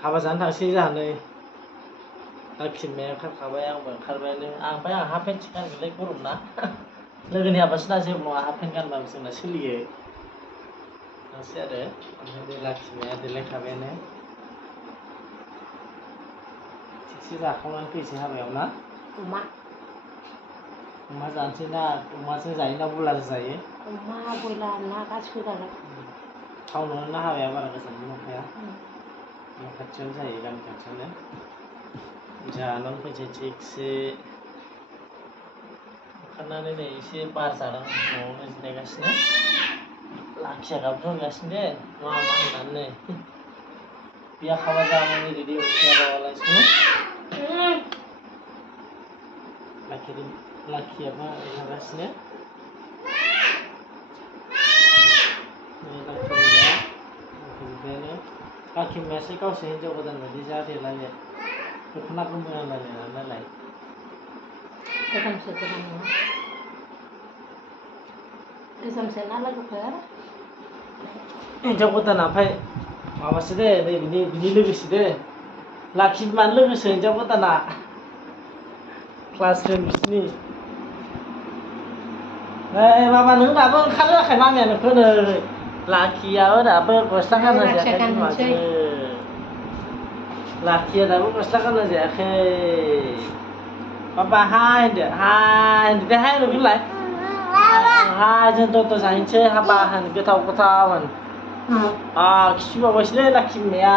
हाबा जानो थांसै जाहानै लाखि बिमाया ओंखारखाबाय आंबो ओंखारबाय ओमफ्राय आं हाफ पेन्टसो गानगोनलै गरम ना लोगोनि हाबासो ना जेबो नङा हाफ पेन्ट गानबाबो जोंना सोलियो थांसै आरो ओमफ्राय बे लाखि बिमाया देलायखाबायानो थिगसे जाखांनानै फैसै हाबायाव ना अमा जानोसै ना अमाजों जायो ना बयलारजों जायो अमा बयलार ना गासिबो जागोन टाउनावनो ना हाबाया बारा गोजानबो नंखाया न' खाथियावनो जायो गामि खाथियावनो जानानै फैसै थिगसे ओंखारनानै नै एसे बार जादों न'आवनो जिरायगासिनो लाखिया गाबज्रिहरगासिनो दे मा होननानै नै बिया खावा जानानै रेडि होलायसिनो लाखियाबो ओंखारगासिनो लाखि बिमायासो गावसो हिनजाव गोदान बायदि जा देलायो दख'ना गोमो गानलायलायनानै नालाय गोजामसो गोदान नङा गोजामसो ना लोगोफोर हिनजाव गोदाना ओमफ्राय माबासो दे नै बिनि लोगोसो दे लाखि बिमानि लोगोसो हिनजाव गोदाना क्लासमेट बिसिनि माबा नों दाबो ओंखारहोआखै मामिया नोंखौ नै लाखियाबो दाबो गस्ला गानना जायाखै बिमाजों लाखिया दाबो गस्ला गानना जायाखै बाबा हाय होनदो दे हाय होनलाय हाय जों दद जाहैनोसै हाबा होन गोथाव होन खिथिबावबायसोलै लाखि बिमाया